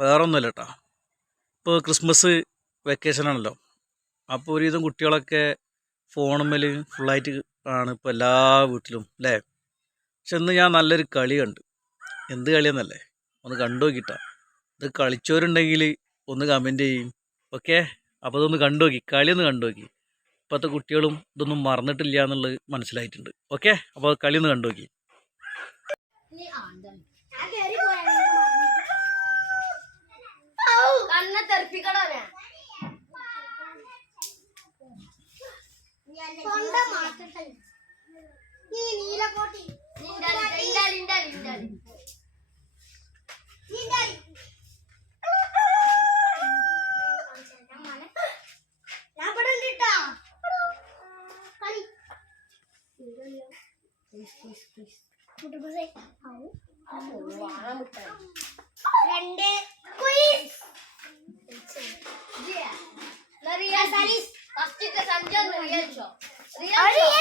വേറൊന്നുമില്ല കേട്ടോ. ഇപ്പോൾ ക്രിസ്മസ് വെക്കേഷനാണല്ലോ. അപ്പോൾ ഒരുവിധം കുട്ടികളൊക്കെ ഫോണുമ്മൽ ഫുള്ളായിട്ട് ആണ് ഇപ്പോൾ എല്ലാ വീട്ടിലും അല്ലേ. പക്ഷെ ഇന്ന് ഞാൻ നല്ലൊരു കളി കണ്ട്. എന്ത് കളിയെന്നല്ലേ, ഒന്ന് കണ്ടു നോക്കിട്ടാ. ഇത് കളിച്ചവരുണ്ടെങ്കിൽ ഒന്ന് കമൻറ്റ് ചെയ്യും. ഓക്കെ, അപ്പോൾ ഇതൊന്ന് കണ്ടു നോക്കി, കളി ഒന്ന് കണ്ടു നോക്കി. ഇപ്പോഴത്തെ കുട്ടികളും ഇതൊന്നും മറന്നിട്ടില്ല എന്നുള്ളത് മനസ്സിലായിട്ടുണ്ട്. ഓക്കെ, അപ്പോൾ കളി ഒന്ന് കണ്ടു നോക്കി. Real